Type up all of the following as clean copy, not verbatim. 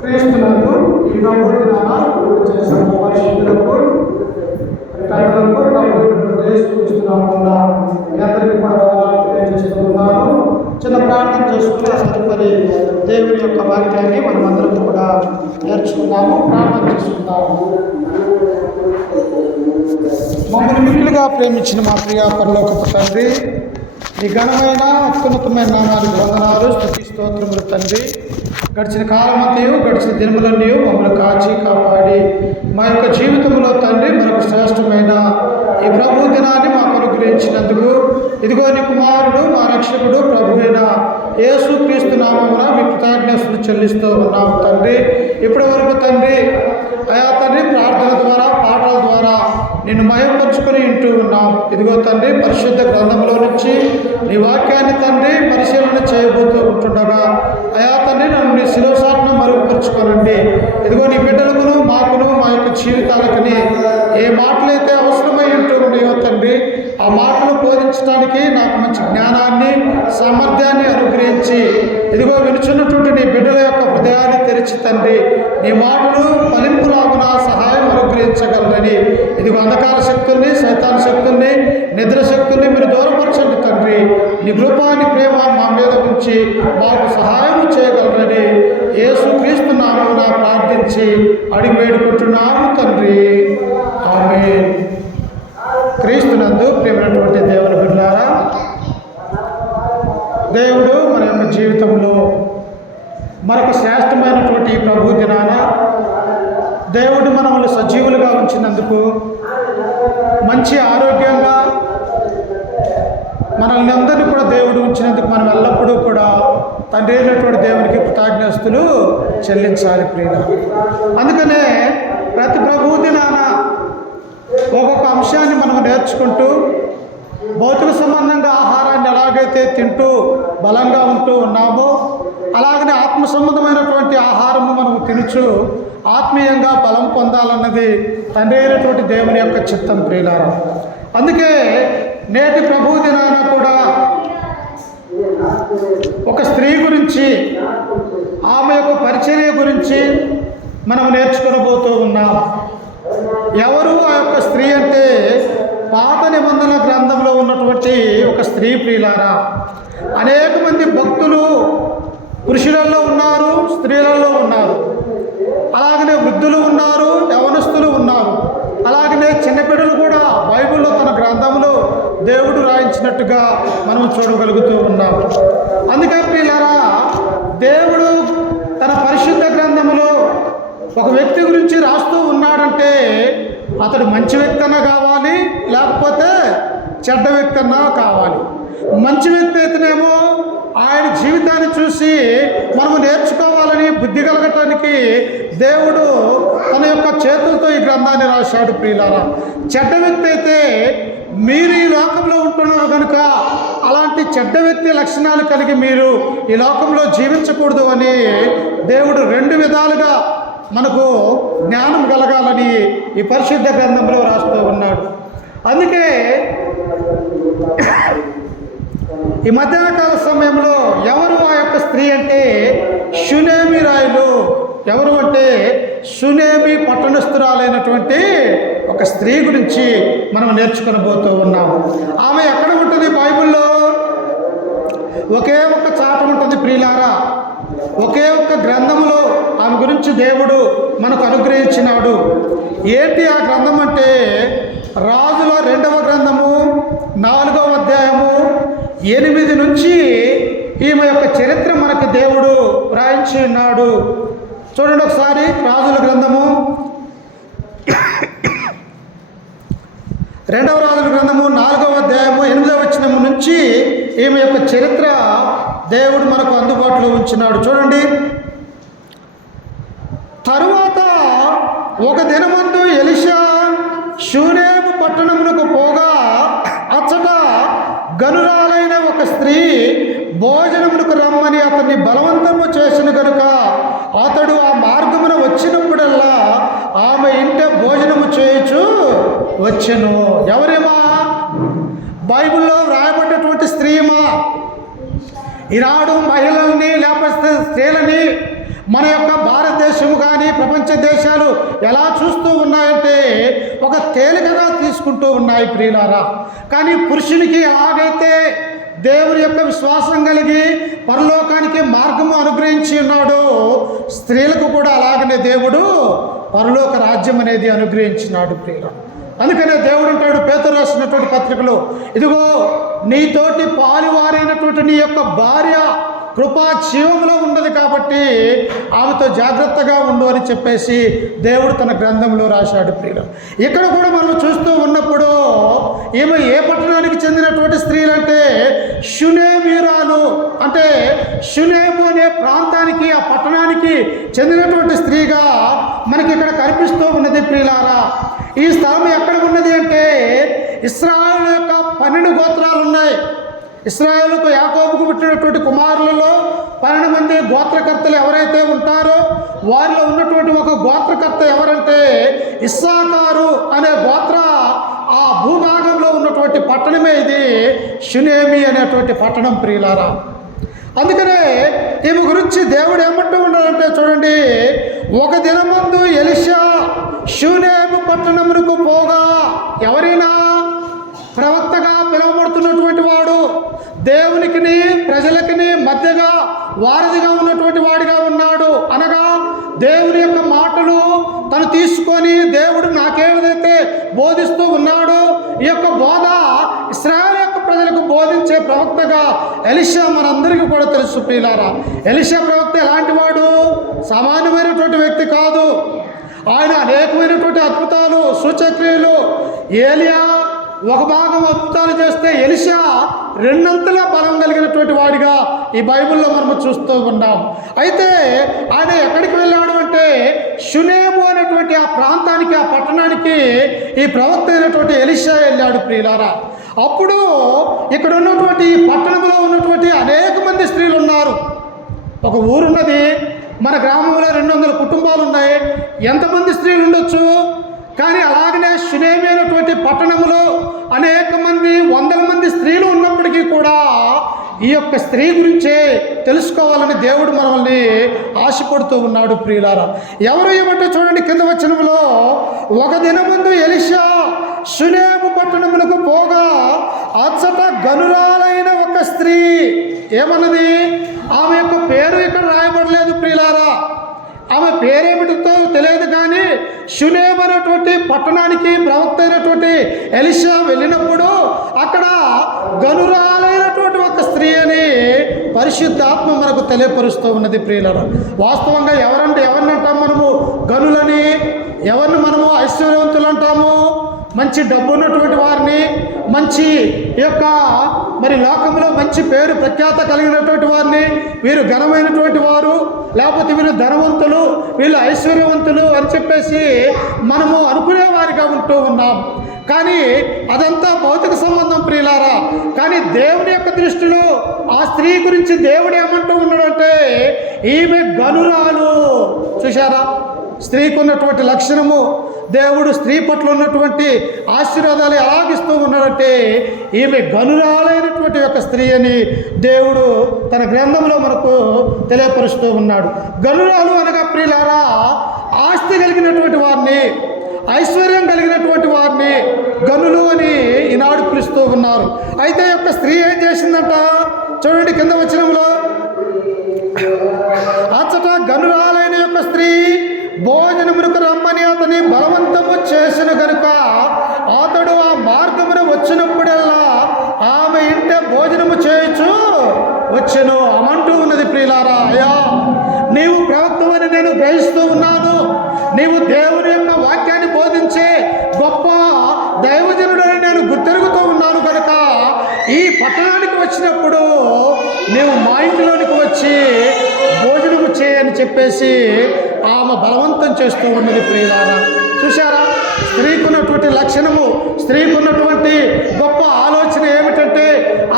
క్రీస్తునందు ఈ ప్రభువుకు చేసిన పరిశుద్ధులకు మీ అందరికీ కూడా వందనాలు తెలియజేస్తున్నాను. చిన్న ప్రార్థన చేసుకుని తదుపరి దేవుని యొక్క వాక్యాన్ని మనం అందరం కూడా నేర్చుకున్నాము. ప్రార్థన చేసుకుందాము. మమ్మల్ని మిక్కిలిగా ప్రేమించిన మా ప్రియ పరలోకపు తండ్రి, ఈ ఘనమైన అత్యున్నతమైన నామానికి వందనాలు, స్తుతి స్తోత్రములు తండ్రి. గడిచిన కాలమంతయు గడిచిన దినములన్నీ మమ్మల్ని కాచి కాపాడి మా యొక్క జీవితంలో తండ్రి మరొక శ్రేష్టమైన ఈ ప్రభు దినాన్ని మాకు అనుగ్రహించినందుకు ఇదిగో నీ కుమారుడు మా రక్షకుడు ప్రభు అయిన యేసు క్రీస్తు నామమున మీ కృతజ్ఞతలు చెల్లిస్తూ ఉన్నాము తండ్రి. ఇప్పటి వరకు తండ్రి అయా తండ్రి ప్రార్థన ద్వారా పాటల ద్వారా నిన్ను మయంపరుచుకొని వింటూ ఉన్నాం. ఇదిగో తండ్రి పరిశుద్ధ గ్రంథంలో నుంచి నీ వాక్యాన్ని తండ్రి పరిశీలన చేయబోతూ ఉంటుండగా అయా తండ్రి నన్ను నీ శిలోసాట్ను మరుగుపరుచుకోనండి. ఇదిగో నీ బిడ్డలకును మాకును మా యొక్క జీవితాలకుని ఏ మాటలైతే అవసరమై ఉంటూ ఉన్నాయో తండ్రి ఆ మాటలు బోధించడానికి నాకు మంచి జ్ఞానాన్ని సామర్థ్యాన్ని అనుగ్రహించి ఇదిగో వినుచున్నటువంటి నీ బిడ్డల యొక్క హృదయాన్ని తెరిచి తండ్రి నీ మాటలు ఫలింపులాగున సహాయం అనుగ్రహించగలరని ఇదిగో అంధకార శక్తుల్ని సైతాన్ శక్తుల్ని నిద్ర శక్తుల్ని మీరు దూరపరచండి తండ్రి. నీ కృపా నీ ప్రేమ మా మీద ఉంచి మాకు సహాయం చేయగలరని యేసు క్రీస్తు నామమున ప్రార్థించి అడిగి వేడుకుంటున్నాము తండ్రి. ఆమేన్. క్రీస్తునందు ప్రియమైనటువంటి దేవుని బిడ్డలారా, దేవుడు మన యొక్క జీవితంలో మరొక శ్రేష్టమైనటువంటి ప్రభు దినాన దేవుడు మనల్ని సజీవులుగా ఉంచినందుకు, మంచి ఆరోగ్యంగా మనల్ని అందరినీ కూడా దేవుడు ఉంచినందుకు మనం ఎల్లప్పుడూ కూడా తండ్రి అయినటువంటి దేవునికి కృతజ్ఞతలు చెల్లించాలి ప్రియుల. అందుకనే ప్రతి ప్రభు దినాన ఒక్కొక్క అంశాన్ని మనం నేర్చుకుంటూ భౌతిక సంబంధంగా ఆహారాన్ని ఎలాగైతే తింటూ బలంగా ఉంటూ ఉన్నామో అలాగనే ఆత్మ సంబంధమైనటువంటి ఆహారము మనం తినుచు ఆత్మీయంగా బలం పొందాలన్నది తండ్రి అయినటువంటి దేవుని యొక్క చిత్తం ప్రియులారా. అందుకే నేటి ప్రభు దినాన కూడా ఒక స్త్రీ గురించి ఆమె యొక్క పరిచర్య గురించి మనం నేర్చుకోబోతూ ఉన్నాం. ఎవరు ఆ యొక్క స్త్రీ అంటే పాత నిబంధన గ్రంథంలో ఉన్నటువంటి ఒక స్త్రీ ప్రియులారా. అనేక మంది భక్తులు పురుషులలో ఉన్నారు, స్త్రీలలో ఉన్నారు, అలాగనే వృద్ధులు ఉన్నారు, యవనస్తులు ఉన్నారు, అలాగనే చిన్నపిల్లలు కూడా బైబిల్లో తన గ్రంథంలో దేవుడు రాయించినట్టుగా మనం చూడగలుగుతూ ఉన్నాము. అందుకే ప్రియులారా, దేవుడు తన పరిశుద్ధ గ్రంథంలో ఒక వ్యక్తి గురించి రాస్తూ ఉన్నాడంటే అతడు మంచి వ్యక్తి అన్నా కావాలి, లేకపోతే చెడ్డ వ్యక్తి అన్నా కావాలి. మంచి వ్యక్తి అయితేనేమో ఆయన జీవితాన్ని చూసి మనము నేర్చుకోవాలని బుద్ధి కలగటానికి దేవుడు తన యొక్క చేతులతో ఈ గ్రంథాన్ని రాశాడు ప్రియులారా. చెడ్డ వ్యక్తి అయితే మీరు ఈ లోకంలో ఉంటున్నారు కనుక అలాంటి చెడ్డ వ్యక్తి లక్షణాలు కలిగి మీరు ఈ లోకంలో జీవించకూడదు అని దేవుడు రెండు విధాలుగా మనకు జ్ఞానం కలగాలని ఈ పరిశుద్ధ గ్రంథంలో రాస్తూ ఉన్నాడు. అందుకే ఈ మధ్యాహ్నకాల సమయంలో ఎవరు ఆ యొక్క స్త్రీ అంటే షునేమి రాయలు. ఎవరు అంటే షునేమి పట్టణస్థురాలైనటువంటి ఒక స్త్రీ గురించి మనం నేర్చుకొని పోతూ ఉన్నాము. ఆమె ఎక్కడ ఉంటుంది బైబిల్లో? ఒకే ఒక్క చాట ఉంటుంది ప్రియులారా. ఒకే ఒక్క గ్రంథంలో ఆమె గురించి దేవుడు మనకు అనుగ్రహించినాడు. ఏంటి ఆ గ్రంథం అంటే రాజుల 2వ గ్రంథము 4వ అధ్యాయము 8 నుంచి ఈమె యొక్క చరిత్ర మనకి దేవుడు రాయించి ఉన్నాడు. చూడండి ఒకసారి రాజుల గ్రంథము 2వ రాజుల గ్రంథము 4వ అధ్యాయము 8వ వచనం నుంచి ఈమె యొక్క చరిత్ర దేవుడు మనకు అందుబాటులో ఉంచినాడు. చూడండి. తరువాత ఒక దినమందు ఎలీషా షూనేము పట్టణమునకు పోగా అచ్చట గనురాలైన ఒక స్త్రీ భోజనమునకు రమ్మని అతన్ని బలవంతము చేసిన కనుక అతడు ఆ మార్గమున వచ్చినప్పుడల్లా ఆమె ఇంట భోజనము చేయుచు వచ్చెను. ఎవరేమా? బైబిల్లో వ్రాయబడ్డటువంటి స్త్రీమా? ఈనాడు మహిళల్ని లేకపోతే స్త్రీలని మన యొక్క భారతదేశం కానీ ప్రపంచ దేశాలు ఎలా చూస్తూ ఉన్నాయంటే ఒక తేలికగా తీసుకుంటూ ఉన్నాయి ప్రియులారా. కానీ పురుషునికి ఎలాగైతే దేవుని యొక్క విశ్వాసం కలిగి పరలోకానికి మార్గము అనుగ్రహించి ఉన్నాడో, స్త్రీలకు కూడా అలాగనే దేవుడు పరలోక రాజ్యం అనేది అనుగ్రహించినాడు ప్రియులారా. అందుకనే దేవుడు అంటాడు పేతురు రాసినటువంటి పత్రికలో, ఇదిగో నీతోటి పాలువారైనటువంటి నీ యొక్క భార్య కృపా జీవంలో ఉన్నది కాబట్టి ఆమెతో జాగ్రత్తగా ఉండు అని చెప్పేసి దేవుడు తన గ్రంథంలో రాశాడు ప్రియులు. ఇక్కడ కూడా మనం చూస్తూ ఉన్నప్పుడు ఈమె ఏ పట్టణానికి చెందినటువంటి స్త్రీలంటే షునేమీరాలు, అంటే షునేము అనే ప్రాంతానికి ఆ పట్టణానికి చెందినటువంటి స్త్రీగా మనకి ఇక్కడ కనిపిస్తూ ఉన్నది ప్రియులారా. ఈ స్థలం ఎక్కడ ఉన్నది అంటే ఇశ్రాయేలు యొక్క 12 గోత్రాలు ఉన్నాయి. ఇశ్రాయేలుకు యాకోబుకు పుట్టినటువంటి కుమారులలో 12 మంది గోత్రకర్తలు ఎవరైతే ఉంటారో వారిలో ఉన్నటువంటి ఒక గోత్రకర్త ఎవరంటే ఇస్సాకారు అనే గోత్ర ఆ భూభాగంలో ఉన్నటువంటి పట్టణమే ఇది షునేమి అనేటువంటి పట్టణం ప్రియులారా. అందుకనే ఈమె గురించి దేవుడు ఏమంటూ ఉన్నాడంటే చూడండి, ఒక దినమందు ఎలీషా షునేము పట్టణమునకు పోగా, ఎవరైనా ప్రవక్తగా పిలువబడుతున్నటువంటి వాడు, దేవునికిని ప్రజలకిని మధ్యగా వారధిగా ఉన్నటువంటి వాడిగా ఉన్నాడు. అనగా దేవుని యొక్క మాటలు తను తీసుకొని దేవుడు నాకేదైతే బోధిస్తూ ఉన్నాడో ఈ యొక్క బోధ ఇశ్రాయేలు యొక్క ప్రజలకు బోధించే ప్రవక్తగా ఎలీషా మనందరికీ కూడా తెలుసు ప్రియులారా. ఎలీషా ప్రవక్త ఎలాంటి వాడు? సామాన్యమైనటువంటి వ్యక్తి కాదు. ఆయన అనేకమైనటువంటి అద్భుతాలు సూచక్రియలు, ఏలియా ఒక భాగం అద్భుతాలు చేస్తే ఎలీషా 2 అంతలా బలం కలిగినటువంటి వాడిగా ఈ బైబిల్లో మనము చూస్తూ ఉన్నాం. అయితే ఆయన ఎక్కడికి వెళ్ళాడు అంటే షునేము అనేటువంటి ఆ ప్రాంతానికి, ఆ పట్టణానికి ఈ ప్రవక్త అయినటువంటి ఎలీషా వెళ్ళాడు ప్రియులారా. అప్పుడు ఇక్కడ ఉన్నటువంటి ఈ పట్టణంలో ఉన్నటువంటి అనేక మంది స్త్రీలు ఉన్నారు. ఒక ఊరున్నది, మన గ్రామంలో 200 కుటుంబాలు ఉన్నాయి. ఎంతమంది స్త్రీలు ఉండొచ్చు? కానీ అలాగనే షునేమి అనేటువంటి పట్టణంలో అనేక మంది 100 మంది స్త్రీలు ఉన్నప్పటికీ కూడా ఈ యొక్క స్త్రీ గురించే తెలుసుకోవాలని దేవుడు మనల్ని ఆశపడుతూ ఉన్నాడు ప్రియులారా. ఎవరు ఏమంటే చూడండి కింద వచనంలో, ఒక దినమందు ఎలీషా షునేము పట్టణమునకు పోగా అచ్చట గనురాలైన ఒక స్త్రీ, ఏమన్నది? ఆమె యొక్క పేరు ఇక్కడ రాయబడలేదు ప్రియులారా. ఆమె పేరేమిటితో తెలియదు. కానీ షునేము అనేటువంటి పట్టణానికి ప్రవక్త అయినటువంటి ఎలీషా వెళ్ళినప్పుడు అక్కడ గనురాలైనటువంటి ఒక స్త్రీ అని పరిశుద్ధాత్మ మనకు తెలియపరుస్తూ ఉన్నది ప్రియులారా. వాస్తవంగా ఎవరిని అంటాము మనము గనులని? ఎవరిని మనము ఐశ్వర్యవంతులు అంటాము? మంచి డబ్బు ఉన్నటువంటి వారిని, మంచి యొక్క లోకంలో మంచి పేరు ప్రఖ్యాత కలిగినటువంటి వారిని, వీరు ఘనమైనటువంటి వారు, లేకపోతే వీరు ధనవంతులు, వీళ్ళు ఐశ్వర్యవంతులు అని చెప్పేసి మనము అనుకునేవారిగా ఉంటూ ఉన్నాం. కానీ అదంతా భౌతిక సంబంధం ప్రియులారా. కానీ దేవుని యొక్క దృష్టిలో ఆ స్త్రీ గురించి దేవుడు ఏమంటూ ఉన్నాడంటే ఈమె గనురాలు. చూశారా స్త్రీకి ఉన్నటువంటి లక్షణము? దేవుడు స్త్రీ పట్ల ఉన్నటువంటి ఆశీర్వాదాలు ఎలాగిస్తూ ఉన్నాడంటే ఈమె గనురాలైనటువంటి యొక్క స్త్రీ అని దేవుడు తన గ్రంథంలో మనకు తెలియపరుస్తూ ఉన్నాడు. గనురాలు అనగా ప్రియులారా, ఆస్తి కలిగినటువంటి వారిని, ఐశ్వర్యం కలిగినటువంటి వారిని గనులు అని ఈనాడు పిలుస్తూ ఉన్నారు. అయితే యొక్క స్త్రీ ఏం చేసిందంట చూడండి కింద వచనంలో, అచ్చట గనురాలైన యొక్క స్త్రీ భోజనమునకు రమ్మని అతని బలవంతము చేసిన కనుక అతడు ఆ మార్గమున వచ్చినప్పుడల్లా ఆమె ఇంటే భోజనము చేయొచ్చు వచ్చెను అమంటూ ఉన్నది ప్రియులారా. అయ్యా, నీవు ప్రవక్తవని నేను గ్రహిస్తూ ఉన్నాను. నీవు దేవుని యొక్క వాక్యాన్ని బోధించే గొప్ప దైవజనుడని నేను గుర్తెరుగుతూ ఉన్నాను కనుక ఈ పట్టణానికి వచ్చినప్పుడు నీవు మా ఇంటిలోనికి వచ్చి భోజనము చేయని చెప్పేసి ఆమె బలవంతం చేస్తూ ఉన్నది ప్రియులారా. చూశారా స్త్రీకి ఉన్నటువంటి లక్షణము, స్త్రీకి ఉన్నటువంటి గొప్ప ఆలోచన ఏమిటంటే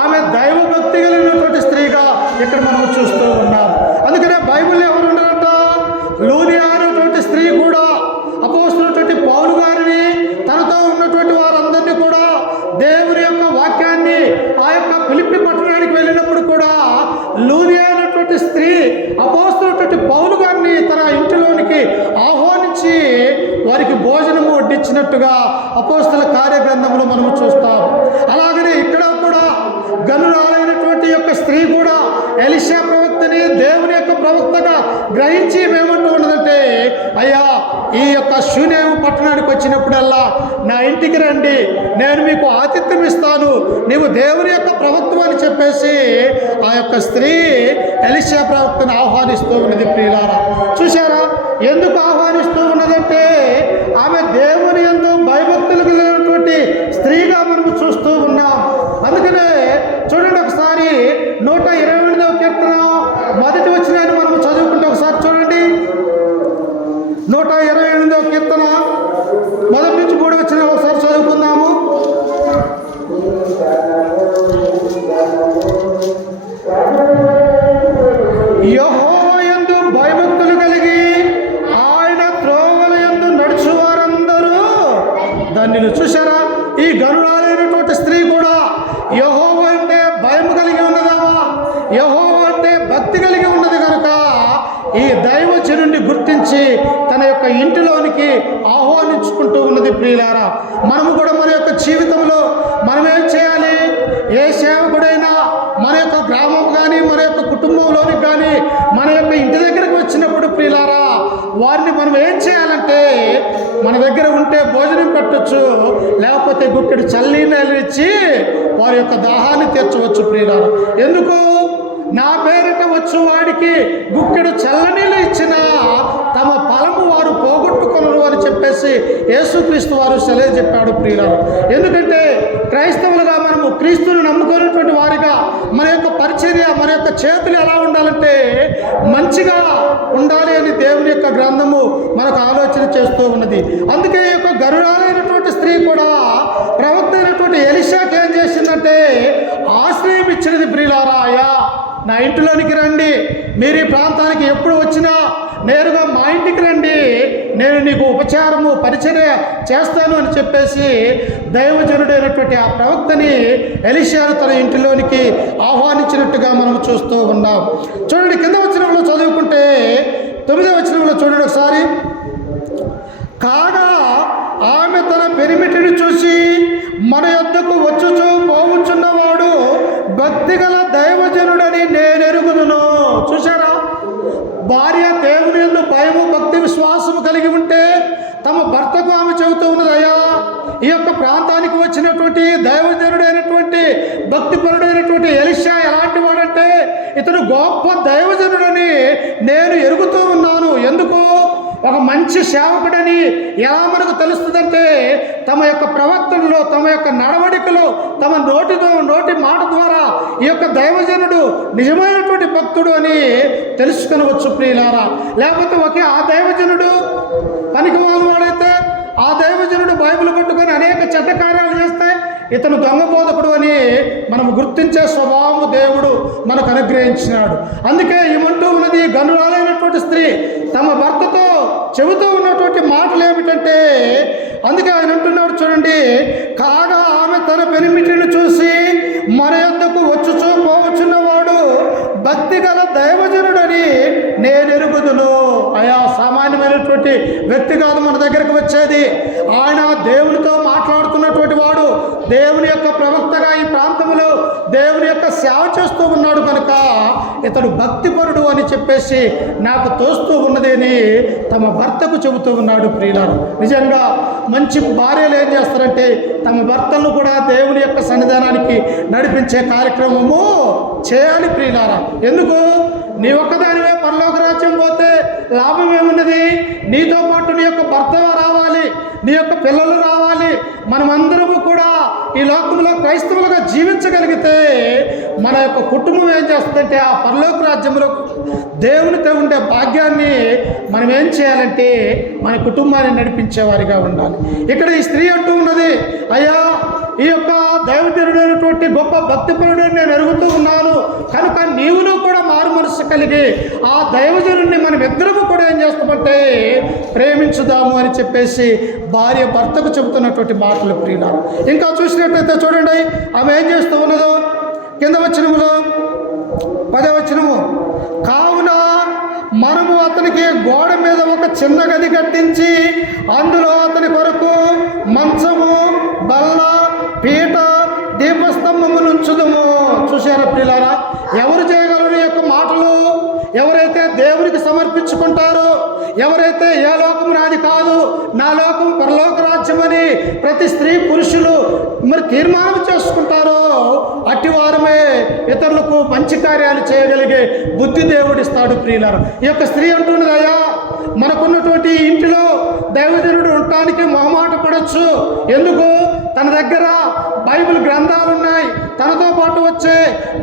ఆమె దైవభక్తి కలిగినటువంటి స్త్రీగా ఇక్కడ మనం చూస్తూ ఉన్నాం. అందుకనే బైబిల్ ఎవరు ఉన్నారంట? లూదియా అనేటువంటి స్త్రీ కూడా అపోస్తులైనటువంటి పౌలు గారిని, తనతో ఉన్నటువంటి వారందరినీ కూడా దేవుని యొక్క వాక్యాన్ని ఆ యొక్క ఫిలిప్పీ పట్టణానికి వెళ్ళినప్పుడు కూడా లూదియా అనేటువంటి స్త్రీ అపోస్తలుడైనటువంటి పౌలు గారిని తన ఇంటిలోనికి ఆహ్వానించి వారికి భోజనము వడ్డించినట్టుగా అపోస్తల కార్యగ్రంథంలో మనము చూస్తాం. అలాగనే ఇక్కడ కూడా గనురాలైనటువంటి యొక్క స్త్రీ కూడా ఎలీషా ప్రవక్తని దేవుని యొక్క ప్రవక్తగా గ్రహించి ఏమంటూ ఉన్నదంటే, అయ్యా ఈ యొక్క షూనేము పట్టణానికి వచ్చినప్పుడల్లా నా ఇంటికి రండి, నేను మీకు ఆతిథ్యం ఇస్తాను, నీవు దేవుని యొక్క ప్రవక్త అని చెప్పేసి ఆ యొక్క స్త్రీ ఎలీషా ప్రవక్తను ఆహ్వానిస్తూ ఉన్నది. ప్రియులారా, చూశారా ఎందుకు ఆహ్వానిస్తూ ఉన్నదంటే ఆమె దేవుని యందు భయభక్తులు కలిగినటువంటి స్త్రీగా మనము చూస్తూ ఉన్నాం. అందుకనే చూడండి, ఒకసారి 128వ కీర్తన మొదటి వచనాన్ని మనం చదువుకుంటే ఒకసారి చూడండి. 128వ కీర్తన మొదటి నుంచి 3 వచనాలు ఒకసారి చదువుకుందాము. యెహోవా యందు భయభక్తులు కలిగి ఆయన త్రోవల యందు నడుచువారందరూ ధన్యులు. చూశారా, ఈ గనురాలైనటువంటి స్త్రీ కూడా యెహోవా అంటే భయం కలిగి ఉన్నదామా, యెహోవా అంటే భక్తి కలిగి ఉన్నది కనుక ఈ దైవజనుడిని గుర్తించి తన యొక్క ఇంటిలోనికి ఆహ్వానించుకుంటూ ఉన్నది. ప్రియులారా, మనము కూడా మన యొక్క జీవితంలో మనం ఏం చేయాలి? ఏ సేవకుడైనా మన యొక్క గ్రామం కానీ మన యొక్క కుటుంబంలోనికి కానీ మన యొక్క ఇంటి దగ్గరకు వచ్చినప్పుడు ప్రియులారా, వారిని మనం ఏం చేయాలంటే మన దగ్గర ఉంటే భోజనం పెట్టచ్చు, లేకపోతే గుక్కెడు చల్లనీళ్ళు ఇచ్చి వారి యొక్క దాహాన్ని తీర్చవచ్చు. ప్రియులారా, ఎందుకు? నా పేరిట వచ్చు వాడికి గుక్కెడు చల్లనీళ్ళు ఇచ్చినా తమ ఫలము వారు పోగొట్టుకొనరు అని చెప్పేసి యేసుక్రీస్తు వారు సెలవు చెప్పాడు. ప్రియులారా, ఎందుకంటే క్రైస్తవులుగా మనము క్రీస్తుని నమ్ముకున్నటువంటి వారిగా మన యొక్క పరిచర్య, మన యొక్క చేతులు ఎలా ఉండాలంటే మంచిగా ఉండాలి అని దేవుని యొక్క గ్రంథము మనకు ఆలోచన చేస్తూ ఉన్నది. అందుకే ఈ యొక్క గరుడాలైనటువంటి స్త్రీ కూడా ప్రవక్త అయినటువంటి ఎలీషాకి ఏం చేసిందంటే ఆశ్రయం ఇచ్చినది. ప్రియులారా, అయ్యా నా ఇంటిలోనికి రండి, మీరు ఈ ప్రాంతానికి ఎప్పుడు వచ్చినా నేరుగా మా ఇంటికి రండి, నేను నీకు ఉపచారము పరిచర్య చేస్తాను అని చెప్పేసి దైవజనుడైనటువంటి ఆ ప్రవక్తని ఎలీషాను తన ఇంటిలోనికి ఆహ్వానించినట్టుగా మనం చూస్తూ ఉన్నాం. చూడండి, కింద వచనంలో చదువుకుంటే 9వ వచనంలో చూడండి ఒకసారి. కాగా ఆమె తన పెరిమిటిని చూసి మన యొద్దకు వచ్చుచూ పోవుచున్నవాడు భక్తిగల దైవజనుడని నేను ఎరుగుదును. చూశారా, భార్య దేవుని యందు భయము భక్తి విశ్వాసము కలిగి ఉంటే తమ భర్తకు ఆమె చెబుతూ ఉన్నది, అయ్యా ఈ యొక్క ప్రాంతానికి వచ్చినటువంటి దైవజనుడైనటువంటి భక్తిపరుడైనటువంటి ఎలీషా ఎలాంటి వాడంటే ఇతడు గొప్ప దైవజనుడని నేను ఎరుగుతూ ఉన్నాను. ఎందుకు? ఒక మంచి సేవకుడని ఎలా మనకు తెలుస్తుందంటే తమ యొక్క ప్రవర్తనలో, తమ యొక్క నడవడికలో, తమ నోటి మాట ద్వారా ఈ యొక్క దైవజనుడు నిజమైనటువంటి భక్తుడు అని తెలుసుకొనవచ్చు. ప్రియులారా, లేకపోతే ఆ దైవజనుడు పనికి వాడైతే ఆ దైవజనుడు బైబిల్ పట్టుకొని అనేక చెడ్డ కార్యాలు చేస్తే ఇతను దొంగ బోధకుడు అని మనం గుర్తించే స్వభావము దేవుడు మనకు అనుగ్రహించినాడు. అందుకే ఏమంటూ ఉన్నది, గనురాలైనటువంటి స్త్రీ తమ భర్తతో చెబుతూ ఉన్నటువంటి మాటలు ఏమిటంటే, అందుకే ఆయన అంటున్నాడు చూడండి, కాగా ఆమె తన పెనిమిటిని చూసి మన యొద్దకు వచ్చుచూ పోవచ్చున్నవాడు భక్తి గల దైవజనుడని నేను ఎరుగుదును. అయా సామాన్యమైనటువంటి వ్యక్తి కాదు మన దగ్గరకు వచ్చేది, ఆయన దేవునితో మాట్లాడుతున్నటువంటి వాడు, దేవుని యొక్క ప్రవక్తగా ఈ ప్రాంతంలో దేవుని యొక్క సేవ చేస్తూ ఉన్నాడు కనుక ఇతడు భక్తిపరుడు అని చెప్పేసి నాకు తోస్తూ ఉన్నదని తమ భర్తకు చెబుతూ ఉన్నాడు. ప్రియులారు, నిజంగా మంచి భార్యలు ఏం చేస్తారంటే తమ భర్తలను కూడా దేవుని యొక్క సన్నిధానానికి నడిపించే కార్యక్రమము చేయాలి. ప్రియులారా, ఎందుకు? నీ ఒక్కదానివే పరలోక రాజ్యం పోతే లాభం ఏమున్నది? నీతో పాటు నీ యొక్క భర్త రావాలి, నీ యొక్క పిల్లలు రావాలి. మనమందరము కూడా ఈ లోకంలో క్రైస్తవులుగా జీవించగలిగితే మన యొక్క కుటుంబం ఏం చేస్తుందంటే ఆ పరలోక రాజ్యంలో దేవునితో ఉండే భాగ్యాన్ని మనం ఏం చేయాలంటే మన కుటుంబాన్ని నడిపించేవారిగా ఉండాలి. ఇక్కడ ఈ స్త్రీ అంటూ ఉన్నది, అయ్యా ఈ యొక్క దైవజనుడైనటువంటి గొప్ప భక్తిపరుడని నేను ఎరుగుతూ ఉన్నాను కనుక నీవును కూడా మారు మనసు కలిగి ఆ దైవజనుడిని మనం ఇద్దరము కూడా ఏం చేస్తామంటే ప్రేమించుదాము అని చెప్పేసి భార్య భర్తకు చెబుతున్నటువంటి మాటలు. ప్రియులారా, ఇంకా చూసినట్లయితే చూడండి ఆమె ఏం చేస్తూ ఉన్నదో కింద వచనములో 10వ వచనము, కావున మనము అతనికి గోడ మీద ఒక చిన్న గది కట్టించి అందులో అతని కొరకు మంచము, బల్ల, పీట, దీపస్తంభము నుంచుదము. చూశారా ప్రియులారా, ఎవరు చేయగలరు ఈ యొక్క మాటలు? ఎవరైతే దేవునికి సమర్పించుకుంటారో, ఎవరైతే ఏ లోకం నాది కాదు, నా లోకం పరలోక రాజ్యం అని ప్రతి స్త్రీ పురుషులు మరి తీర్మానం చేసుకుంటారో అట్టి వారమే ఇతరులకు మంచి కార్యాలు చేయగలిగే బుద్ధి దేవుడిస్తాడు. ప్రియులారా, ఈ యొక్క స్త్రీ అంటున్నది, అయ్యా మనకున్నటువంటి ఇంటిలో దైవజనుడు ఉండటానికి మొహమాట పడవచ్చు. ఎందుకు? తన దగ్గర బైబిల్ గ్రంథాలు ఉన్నాయి, తనతో పాటు వచ్చే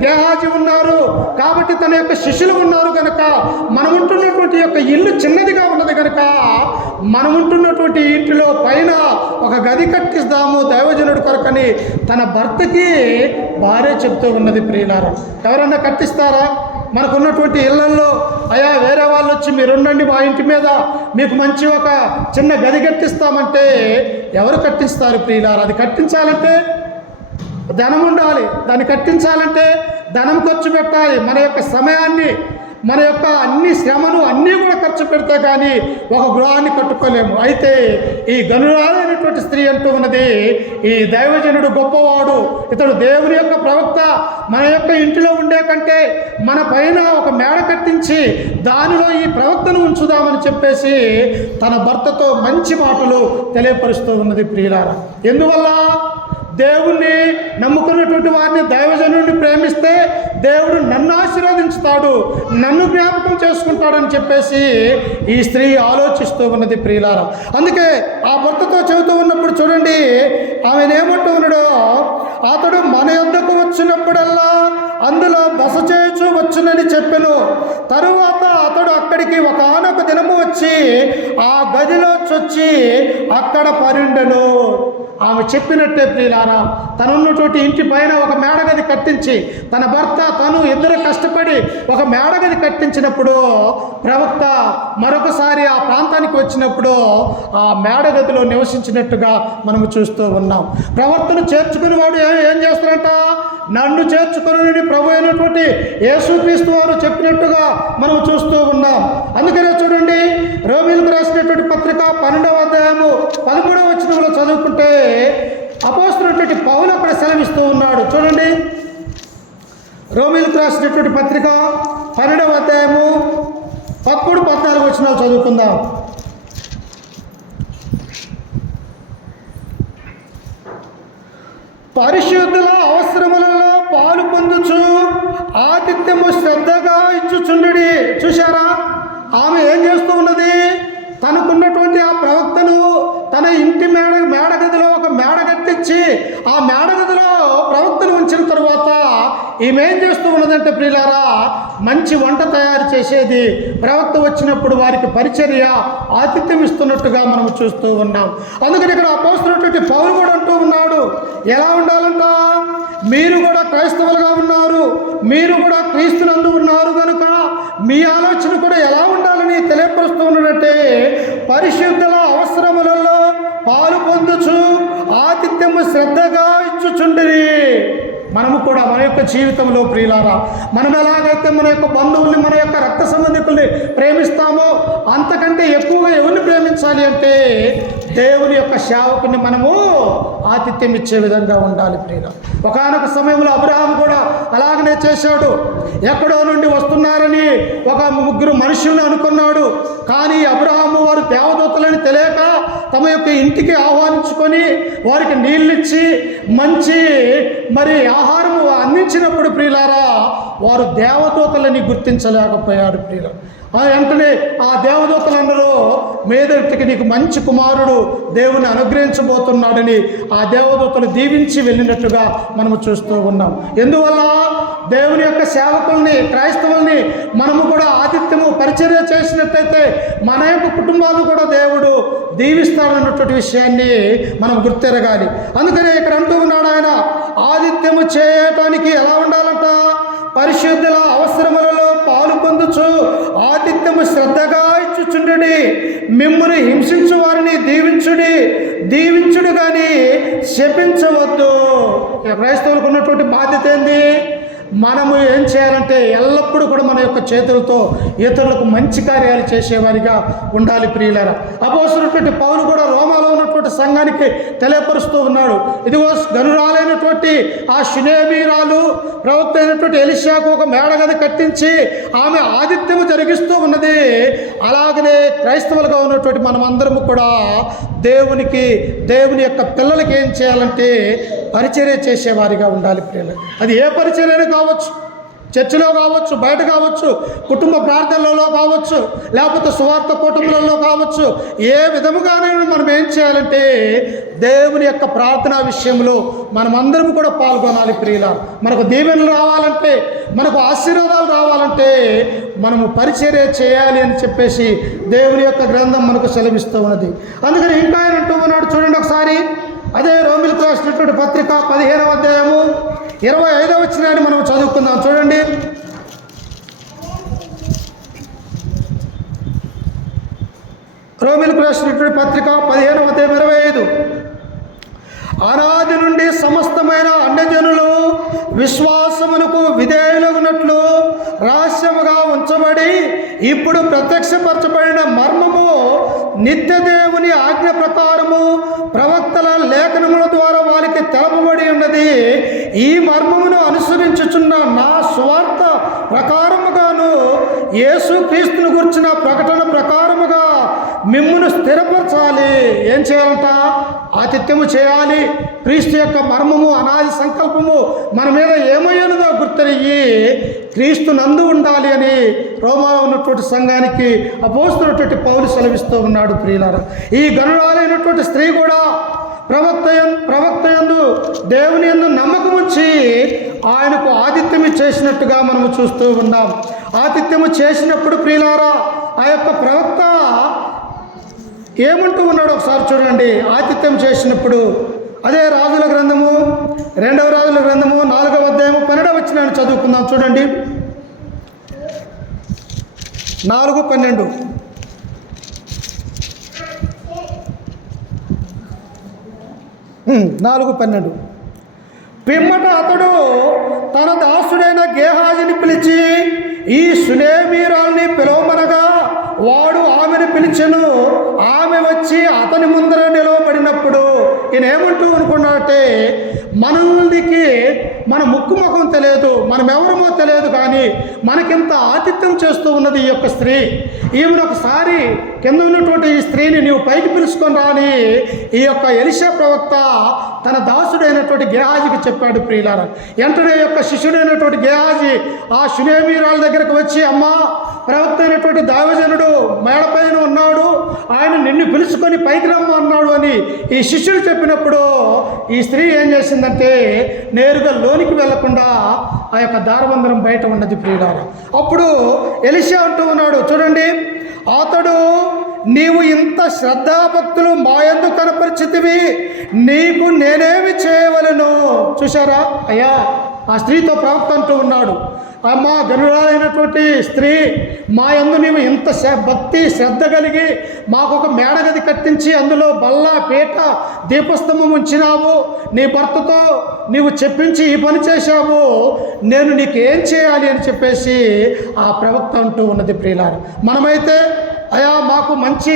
గేహాజీ ఉన్నారు, కాబట్టి తన యొక్క శిష్యులు ఉన్నారు కనుక మనం ఉంటున్నటువంటి యొక్క ఇల్లు చిన్నదిగా ఉన్నది కనుక మనం ఉంటున్నటువంటి ఇంటిలో పైన ఒక గది కట్టిస్తాము దైవజనుడి కొరకని తన భర్తకి భార్య చెప్తూ ఉన్నది. ప్రియులారా, ఎవరన్నా కట్టిస్తారా? మనకున్నటువంటి ఇళ్లల్లో అయ్యా వేరే వాళ్ళు వచ్చి మీరుండండి మా ఇంటి మీద మీకు మంచి ఒక చిన్న గది కట్టిస్తామంటే ఎవరు కట్టిస్తారు? ప్రియులారా, అది కట్టించాలంటే ధనం ఉండాలి, దాన్ని కట్టించాలంటే ధనం ఖర్చు పెట్టాలి. మన యొక్క సమయాన్ని, మన యొక్క అన్ని శ్రమను అన్నీ కూడా ఖర్చు పెడితే కానీ ఒక గృహాన్ని కట్టుకోలేము. అయితే ఈ గనురాలైనటువంటి స్త్రీ అంటూ ఉన్నది, ఈ దైవజనుడు గొప్పవాడు, ఇతడు దేవుని యొక్క ప్రవక్త, మన యొక్క ఇంటిలో ఉండే కంటే మన పైన ఒక మేడ కట్టించి దానిలో ఈ ప్రవక్తను ఉంచుదామని చెప్పేసి తన భర్తతో మంచి మాటలు తెలియపరుస్తూ ఉన్నది. ప్రియులారా, ఎందువల్ల? దేవుణ్ణి నమ్ముకున్నటువంటి వారిని, దైవజనుడిని ప్రేమిస్తే దేవుడు నన్ను ఆశీర్వదించుతాడు, నన్ను జ్ఞాపకం చేసుకుంటాడని చెప్పేసి ఈ స్త్రీ ఆలోచిస్తూ ఉన్నది. ప్రియులారా, అందుకే ఆ భర్తతో చెబుతూ ఉన్నప్పుడు చూడండి, ఆమెనేమంటూ ఉన్నాడో, అతడు మన యొద్దకు వచ్చినప్పుడల్లా అందులో బస చేయొచ్చు వచ్చునని చెప్పెను. తరువాత అతడు అక్కడికి ఒకానొక దినము వచ్చి ఆ గదిలో చొచ్చి అక్కడ పరుండెను. ఆమె చెప్పినట్టే ప్రియులారా, తనున్నటువంటి ఇంటి పైన ఒక మేడగది కట్టించి తన భర్త తను ఇద్దరు కష్టపడి ఒక మేడగది కట్టించినప్పుడు ప్రవక్త మరొకసారి ఆ ప్రాంతానికి వచ్చినప్పుడు ఆ మేడగదిలో నివసించినట్టుగా మనము చూస్తూ ఉన్నాం. ప్రవర్తన చేర్చుకుని వాడు ఏం చేస్తారంట? నన్ను చేర్చుకుని ప్రభు అయినటువంటి యేసుక్రీస్తు వారు చెప్పినట్టుగా మనం చూస్తూ ఉన్నాం. అందుకనే చూడండి, రోమీయులకు రాసినటువంటి పత్రిక 12వ అధ్యాయము 13వ వచనంలో చదువుకుంటే అపోస్తలుడైనటువంటి పౌలు అక్కడ సెలవిస్తూ ఉన్నాడు. చూడండి, రోమీయులకు రాసినటువంటి పత్రిక 12వ అధ్యాయము 13, 14 వచనాలు చదువుకుందాం. పరిశుద్ధుల అవసరములలో పాలు పొందుచు ఆతిథ్యము శ్రద్ధగా ఇచ్చుచుండుడి. చూశారా, ఆమె ఏం చేస్తూ ఉన్నది? తనకున్నటువంటి ఆ ప్రవక్తను తన ఇంటి మేడగదిలో ఒక మేడ కట్టించి ఆ మేడగదిలో ప్రవక్తను ఉంచిన తరువాత ఈమె ఏం చేస్తూ ఉన్నదంటే ప్రియులారా, మంచి వంట తయారు చేసేది, ప్రవక్త వచ్చినప్పుడు వారికి పరిచర్య, ఆతిథ్యం ఇస్తున్నట్టుగా మనం చూస్తూ ఉన్నాం. అందుకని ఇక్కడ అపోస్తలుడైనటువంటి పౌలు కూడా అంటూ ఉన్నాడు, ఎలా ఉండాలంట? మీరు కూడా క్రైస్తవులుగా ఉన్నారు, మీరు కూడా క్రీస్తునందు ఉన్నారు కనుక మీ ఆలోచన కూడా ఎలా ఉండాలని తెలియపరుస్తూ ఉన్నట్టే, పరిశుద్ధుల అవసరములలో పాలు పొందుచు ఆతిథ్యము శ్రద్ధగా ఇచ్చుచుండిరి. మనము కూడా మన యొక్క జీవితంలో ప్రియులారా, మనం ఎలాగైతే మన యొక్క బంధువుల్ని, మన యొక్క రక్త సంబంధికుల్ని ప్రేమిస్తామో అంతకంటే ఎక్కువగా ఎవరిని ప్రేమించాలి అంటే దేవుని యొక్క సేవకుని మనము ఆతిథ్యం ఇచ్చే విధంగా ఉండాలి. ప్రియుల, ఒకానొక సమయంలో అబ్రహాము కూడా అలాగనే చేశాడు. ఎక్కడో నుండి వస్తున్నారని ఒక 3 మనుషుల్ని అనుకున్నాడు. కానీ అబ్రహాము వారు దేవదూతలని తెలియక తమ యొక్క ఇంటికి ఆహ్వానించుకొని వారికి నీళ్ళిచ్చి మంచి మరి ఆహారము అందించినప్పుడు ప్రియులారా, వారు దేవదూతలని గుర్తించలేకపోయాడు. ప్రియుల, వెంటనే ఆ దేవదూతలందరూ మీదటికి నీకు మంచి కుమారుడు దేవుని అనుగ్రహించబోతున్నాడని ఆ దేవదూతలు దీవించి వెళ్ళినట్టుగా మనము చూస్తూ ఉన్నాం. ఎందువల్ల? దేవుని యొక్క సేవకుల్ని, క్రైస్తవుల్ని మనము కూడా ఆతిథ్యము పరిచర్య చేసినట్టయితే మన యొక్క కుటుంబాలు కూడా దేవుడు దీవిస్తాడన్నటువంటి విషయాన్ని మనం గుర్తెరగాలి. అందుకనే ఇక్కడ అంటూ ఉన్నాడు ఆయన, ఆతిథ్యము చేయటానికి ఎలా ఉండాలంట? పరిశుద్ధుల అవసరములలో పాలు పొందుచు ఆతిథ్యము శ్రద్ధగా ఇచ్చుచుండుడి. మిమ్ముని హింసించు వారిని దీవించుడు కానీ శపించవద్దు. క్రైస్తవులకు ఉన్నటువంటి బాధ్యత ఏంది? మనము ఏం చేయాలంటే ఎల్లప్పుడూ కూడా మన యొక్క చేతులతో ఇతరులకు మంచి కార్యాలు చేసేవారిగా ఉండాలి ప్రియులారా. అపోస్తలుడైనటువంటి పౌలు కూడా రోమాలో ఉన్నటువంటి సంఘానికి తెలియపరుస్తూ ఉన్నాడు. ఇదిగో గనురాలైనటువంటి ఆ షునేమీరాలు ప్రవక్త అయినటువంటి ఎలీషాకు ఒక మేడగది కట్టించి ఆమె ఆతిథ్యము జరిగిస్తూ ఉన్నది. అలాగనే క్రైస్తవులుగా ఉన్నటువంటి మనమందరము కూడా దేవుని యొక్క పిల్లలకి ఏం చేయాలంటే పరిచర్య చేసేవారిగా ఉండాలి ప్రియులు. అది ఏ పరిచర్యనే కావచ్చు, చర్చిలో కావచ్చు, బయట కావచ్చు, కుటుంబ ప్రార్థనలలో కావచ్చు, లేకపోతే సువార్త కూటములలో కావచ్చు. ఏ విధముగానైనా మనం ఏం చేయాలంటే దేవుని యొక్క ప్రార్థనా విషయంలో మనమందరం కూడా పాల్గొనాలి ప్రియులారా. మనకు దీవెనలు రావాలంటే, మనకు ఆశీర్వాదాలు రావాలంటే మనము పరిచర్య చేయాలి అని చెప్పేసి దేవుని యొక్క గ్రంథం మనకు సెలవిస్తూ ఉన్నది. అందుకని ఇంకా ఆయన అంటూ ఉన్నాడు, చూడండి ఒకసారి. అదే రోమిలకు రాసినటువంటి పత్రిక 15వ అధ్యాయము 25వ వచనాన్ని మనం చదువుకుందాం. చూడండి. రోమిలకు రాసినటువంటి పత్రిక 15వ అధ్యాయం 25. అనాది నుండి సమస్తమైన అన్యజనులు విశ్వాసమునకు విధేయులగునట్లు రహస్యముగా ఉంచబడి ఇప్పుడు ప్రత్యక్షపరచబడిన మర్మము నిత్యదేవుని ఆజ్ఞ ప్రకారము ప్రవక్తల లేఖనముల ద్వారా వారికి తెలపబడి ఉన్నది. ఈ మర్మమును అనుసరించుచున్న నా సువార్త ప్రకారముగాను యేసుక్రీస్తును గురించిన ప్రకటన ప్రకారముగా మిమ్మును స్థిరపరచాలి. ఏం చేయాలంట? ఆతిథ్యము చేయాలి. క్రీస్తు యొక్క మర్మము, అనాది సంకల్పము మన మీద ఏమయ్యనదో గుర్తెరిగి క్రీస్తు నందు ఉండాలి అని రోమాలో ఉన్నటువంటి సంఘానికి అపోస్తలుడైనటువంటి పౌలు సెలవిస్తూ ఉన్నాడు ప్రియులారా. ఈ గనురాలైనటువంటి స్త్రీ కూడా ప్రవక్త యందు దేవుని యందు నమ్మకం ఉంచి ఆయనకు ఆతిథ్యము చేసినట్టుగా మనము చూస్తూ ఉన్నాం. ఆతిథ్యము చేసినప్పుడు ప్రియులారా ఆ యొక్క ప్రవక్త ఏమంటూ ఉన్నాడు ఒకసారి చూడండి. ఆతిథ్యం చేసినప్పుడు అదే రాజుల గ్రంథము 2వ రాజుల గ్రంథము 4వ అధ్యాయము 12వ వచనాన్ని చదువుకుందాం. చూడండి. 4:12. పిమ్మట అతడు తన దాసుడైన గేహాజిని పిలిచి ఈ షునేమీరాల్ని పిలవమనగా వాడు ఆమెను పిలిచెను. ఆమె వచ్చి అతని ముందర నిలవబడినప్పుడు ఈయన ఏమంటూ అనుకున్నాడంటే, మనకి మన ముక్కు ముఖం తెలియదు, మనం ఎవరమో తెలియదు, కానీ మనకింత ఆతిథ్యం చేస్తూ ఉన్నది ఈ యొక్క స్త్రీ. ఈమెను ఒకసారి కింద ఉన్నటువంటి ఈ స్త్రీని నీవు పైకి పిలుచుకొని రాని ఈ యొక్క ఎలీషా ప్రవక్త తన దాసుడైనటువంటి గేహాజీకి చెప్పాడు ప్రియులారా. వెంటనే యొక్క శిష్యుడైనటువంటి గేహాజీ ఆ షునేమీరాల దగ్గరకు వచ్చి, అమ్మా, ప్రవక్త అయినటువంటి దైవజనుడు మేడపైన ఉన్నాడు, ఆయన నిన్ను పిలుచుకొని పైకి రమ్మన్నాడు అని ఈ శిష్యుడు చెప్పినప్పుడు ఈ స్త్రీ ఏం చేసిందంటే నేరుగా లోనికి వెళ్లకుండా ఆ యొక్క దారబంధనం బయట ఉన్నది ప్రియులారా. అప్పుడు ఎలీషా అంటూ ఉన్నాడు, చూడండి. అతడు, నీవు ఇంత శ్రద్ధాభక్తులు మాయందు కనపరిచితివి, నీకు నేనేమి చేయవలను? చూశారా అయ్యా, ఆ స్త్రీతో ప్రవక్త అంటూ ఉన్నాడు, అమ్మ, గనురాలైనటువంటి స్త్రీ, మా యందు నీవు ఇంత భక్తి శ్రద్ధ కలిగి మాకొక మేడగది కట్టించి అందులో బల్ల, పీట, దీపస్తంభం ఉంచినావు, నీ భర్తతో నీవు చెప్పించి ఈ పని చేశావు, నేను నీకు ఏం చేయాలి అని చెప్పేసి ఆ ప్రవక్త అంటూ ఉన్నది ప్రియులారా. మనమైతే అయ్యా మాకు మంచి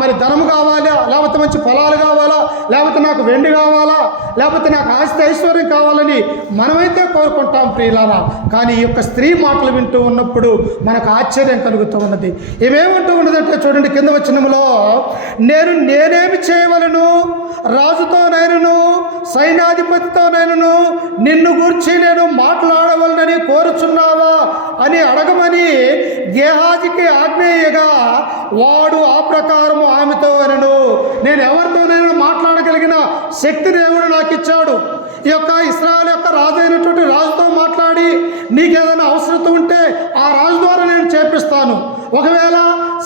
మరి ధనము కావాలా, లేకపోతే మంచి పొలాలు కావాలా, లేకపోతే నాకు వెండి కావాలా, లేకపోతే నాకు ఆస్తి ఐశ్వర్యం కావాలని మనమైతే కోరుకుంటాం ప్రియులారా. కానీ ఈ యొక్క స్త్రీ మాటలు వింటూ ఉన్నప్పుడు మనకు ఆశ్చర్యం కలుగుతూ ఉన్నది. ఏమేమంటూ ఉన్నదంటే చూడండి కింద వచనములో, నేనేమి చేయవలను? రాజుతోనైనను సైన్యాధిపతితోనైనను నిన్ను గూర్చి నేను మాట్లాడవలనని కోరుచున్నావా అని అడగమని గేహాజీకి ఆజ్ఞేయగా వాడు ఆ ప్రకారము ఆమెతో అనను. నేను ఎవరితోనైనా మాట్లాడగలిగిన శక్తి దేవుడు నాకు ఇచ్చాడు. ఈ యొక్క ఇశ్రాయేలు యొక్క రాజు అయినటువంటి రాజుతో మాట్లాడి నీకేదైనా అవసరత ఉంటే ఆ రాజు ద్వారా నేను చేపిస్తాను. ఒకవేళ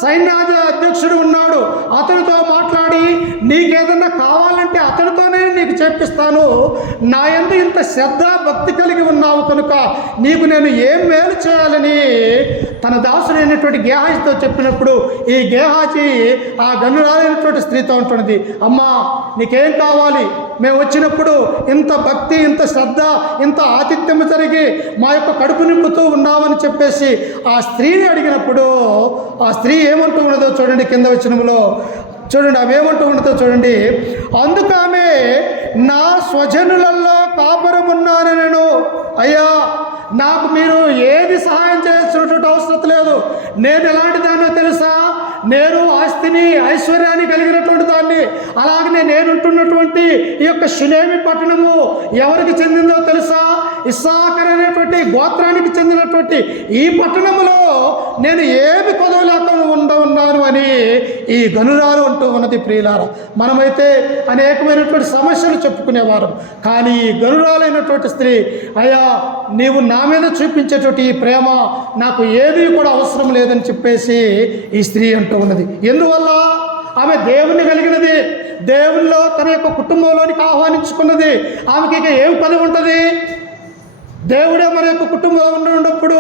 సైన్యాధ్యక్షుడు ఉన్నాడు, అతనితో మాట్లాడి నీకేదన్నా కావాలంటే అతనితోనే నీకు చేపిస్తాను. నా యందు ఇంత శ్రద్ధ భక్తి కలిగి ఉన్నావు కనుక నీకు నేను ఏం మేలు చేయాలని తన దాసుడైనటువంటి గేహాజీతో చెప్పినప్పుడు ఈ గేహాజీ ఆ గనురాలైనటువంటి స్త్రీతో ఉంటున్నది, అమ్మా నీకేం కావాలి, మేము వచ్చినప్పుడు ఇంత భక్తి, ఇంత శ్రద్ధ, ఇంత ఆతిథ్యం జరిగి మా యొక్క కడుపు నింపుతూ ఉన్నామని చెప్పేసి ఆ స్త్రీని అడిగినప్పుడు ఆ స్త్రీ ఏమంటూ ఉన్నదో చూడండి, కింద వచనంలో చూడండి, అవి ఏమంటూ ఉన్నదో చూడండి. అందుకు ఆమె, నా స్వజనులలో కాపురమున్నాను నేను, అయ్యా నాకు మీరు ఏది సహాయం చేయాల్సినటువంటి అవసరం లేదు, నేను ఎలాంటి దాన్నో తెలుసా, నేను ఆస్తిని ఐశ్వర్యాన్ని కలిగినటువంటి దాన్ని, అలాగనే నేనుంటున్నటువంటి ఈ యొక్క షునేమి పట్టణము ఎవరికి చెందిందో తెలుసా, ఇస్సాకర్ అనేటువంటి గోత్రానికి చెందినటువంటి ఈ పట్టణములో నేను ఏమి కొదవలేక ఉన్నాను అని ఈ గనురాలు అంటూ ఉన్నది. ప్రియులారా, మనమైతే అనేకమైనటువంటి సమస్యలు చెప్పుకునేవారం, కానీ ఈ గనురాలైనటువంటి స్త్రీ, అయ్యా నీవు నా మీద చూపించేటువంటి ఈ ప్రేమ నాకు ఏది కూడా అవసరం లేదని చెప్పేసి ఈ స్త్రీ అంటూ ఉన్నది. ఎందువల్ల? ఆమె దేవుణ్ణి కలిగినది, దేవునిలో తన యొక్క కుటుంబంలోనికి ఆహ్వానించుకున్నది. ఆమెకి ఇక ఏం పదవి ఉంటుంది? దేవుడే మన యొక్క కుటుంబంలో ఉన్నప్పుడు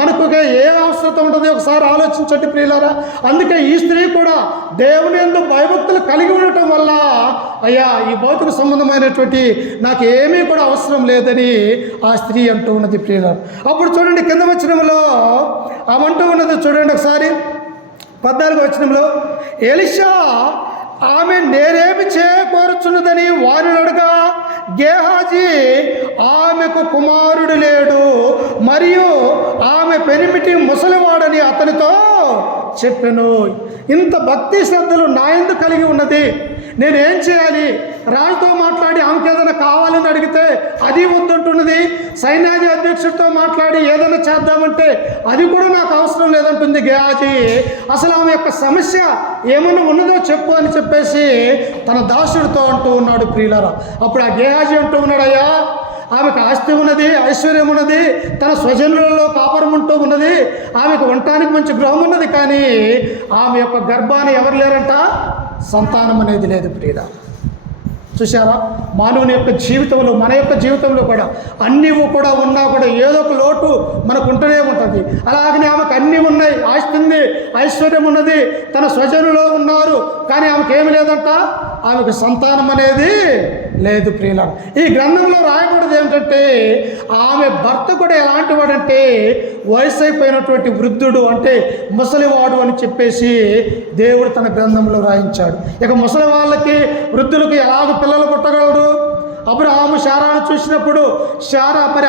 మనకు ఏ అవసరం ఉంటుంది? ఒకసారి ఆలోచించండి ప్రియులారా. అందుకే ఈ స్త్రీ కూడా దేవుని యందు భయభక్తులు కలిగి ఉండటం వల్ల, అయ్యా ఈ భౌతిక సంబంధమైనటువంటి నాకు ఏమీ కూడా అవసరం లేదని ఆ స్త్రీ అంటూ ఉన్నది ప్రియులారా. అప్పుడు చూడండి కింద వచనంలో ఆమె అంటూ ఉన్నది చూడండి ఒకసారి, 14వ వచనంలో, ఎలీషా ఆమె నేనేమి చేయకోరుచున్నదని వారిని అడగా, గేహాజీ ఆమెకు కుమారుడు లేడు మరియు ఆమె పెనిమిటి ముసలివాడని అతనితో చెప్పెను. ఇంత భక్తి శ్రద్ధలు నా యందు కలిగి ఉన్నది, నేనేం చేయాలి? రాజుతో మాట్లాడి ఆమెకి ఏదైనా కావాలని అడిగితే అది వద్దంటున్నది, సైన్యాధి అధ్యక్షుడితో మాట్లాడి ఏదైనా చేద్దామంటే అది కూడా నాకు అవసరం లేదంటుంది గేహాజీ. అసలు ఆమె యొక్క సమస్య ఏమన్నా ఉన్నదో చెప్పు అని చెప్పేసి తన దాసుడితో అంటూ ఉన్నాడు ప్రియులారా. అప్పుడు ఆ గేహాజీ అంటూ ఉన్నాడు, అయ్యా ఆమెకు ఆస్తి ఉన్నది, ఐశ్వర్యం ఉన్నది, తన స్వజనులలో కాపురం ఉంటూ ఉన్నది, ఆమెకు ఉండటానికి మంచి గృహం ఉన్నది, కానీ ఆమె యొక్క గర్భాన్ని ఎవరు లేరంట, సంతానం అనేది లేదు ప్రియుడా. చూసారా, మానవుని యొక్క జీవితంలో, మన యొక్క జీవితంలో కూడా అన్నీ కూడా ఉన్నా కూడా ఏదో ఒక లోటు మనకు ఉంటూనే ఉంటుంది. అలాగనే ఆమెకు అన్నీ ఉన్నాయి, ఆస్తి ఉంది, ఐశ్వర్యం ఉన్నది, తన స్వజనులో ఉన్నారు, కానీ ఆమెకు ఏమి లేదంట, ఆమెకు సంతానం అనేది లేదు ప్రియుల. ఈ గ్రంథంలో రాయకూడదు ఏమిటంటే, ఆమె భర్త కూడా ఎలాంటి వాడంటే వయసు అయిపోయినటువంటి వృద్ధుడు, అంటే ముసలివాడు అని చెప్పేసి దేవుడు తన గ్రంథంలో రాయించాడు. ఇక ముసలి వాళ్ళకి, వృద్ధులకు ఎలాగ పిల్లలు పుట్టగలరు? అబ్రహాము శారాను చూసినప్పుడు,